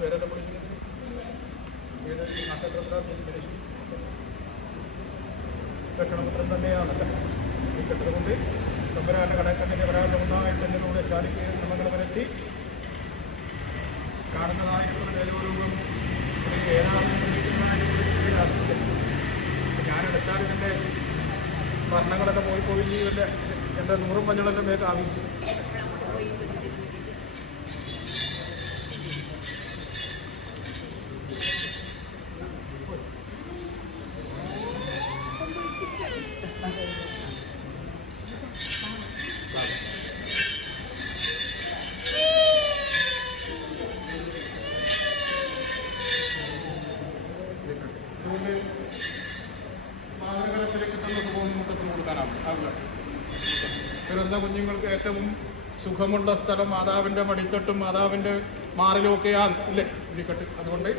പേരെല്ലാം വിളിക്കുന്നത് ഏത് നക്ഷത്രത്തിലാണ് ലക്ഷണപത്രം തന്നെയാണല്ലോ. ഈ കെട്ടുകൊണ്ട് തമ്പുരാന്റെ കടക്കണ്ണിന്റെ വരാനുണ്ടായിട്ടതിലൂടെ ചാലിക്കുകയും ശ്രമങ്ങൾ വരത്തി കാണുന്നതായിട്ടുള്ള ദേവരൂപം ഞാനെടുത്താൽ ഇതിൻ്റെ വർണ്ണങ്ങളൊക്കെ പോയി ഇതിൻ്റെ എൻ്റെ 100 മഞ്ഞളെല്ലാം വേഗം ആവശ്യം പിറന്ന കുഞ്ഞുങ്ങൾക്ക് ഏറ്റവും സുഖമുള്ള സ്ഥലം മാതാവിൻ്റെ മടിത്തട്ടും മാതാവിൻ്റെ മാറിലുമൊക്കെയാണ് ഇല്ലേ ഇടിക്കെട്ട്. അതുകൊണ്ട്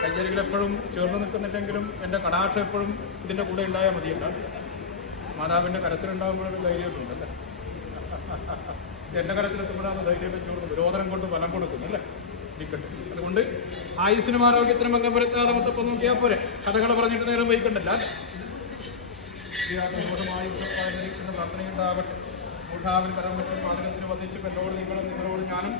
കയ്യരികൾ എപ്പോഴും ചേർന്ന് നിൽക്കുന്നില്ലെങ്കിലും എൻ്റെ കടാക്ഷം എപ്പോഴും ഇതിൻ്റെ കൂടെ ഉണ്ടായാൽ മതിയല്ല. മാതാവിൻ്റെ കരത്തിലുണ്ടാകുമ്പോഴൊരു ധൈര്യമുണ്ടല്ലേ. എൻ്റെ കരത്തിലെത്തുമ്പോഴാണ് ധൈര്യം വെച്ചുകൊണ്ട് വിരോധനം കൊണ്ട് ബലം കൊടുക്കുന്നല്ലേ ഇടിക്കെട്ട്. അതുകൊണ്ട് ആയുസ്സിനും ആരോഗ്യത്തിനും ഭംഗം വരുത്താതെ മൊത്തപ്പം നോക്കിയാൽ പോരെ. കഥകൾ പറഞ്ഞിട്ട് നേരം വഹിക്കണ്ടല്ല. ദോഷമായി പ്രാർത്ഥനയുണ്ടാവട്ടെ. മൂഢാവിൽ പരമശം പാതകത്തിന് വധിച്ചു എന്നോട് നിങ്ങളോട് ഞാനും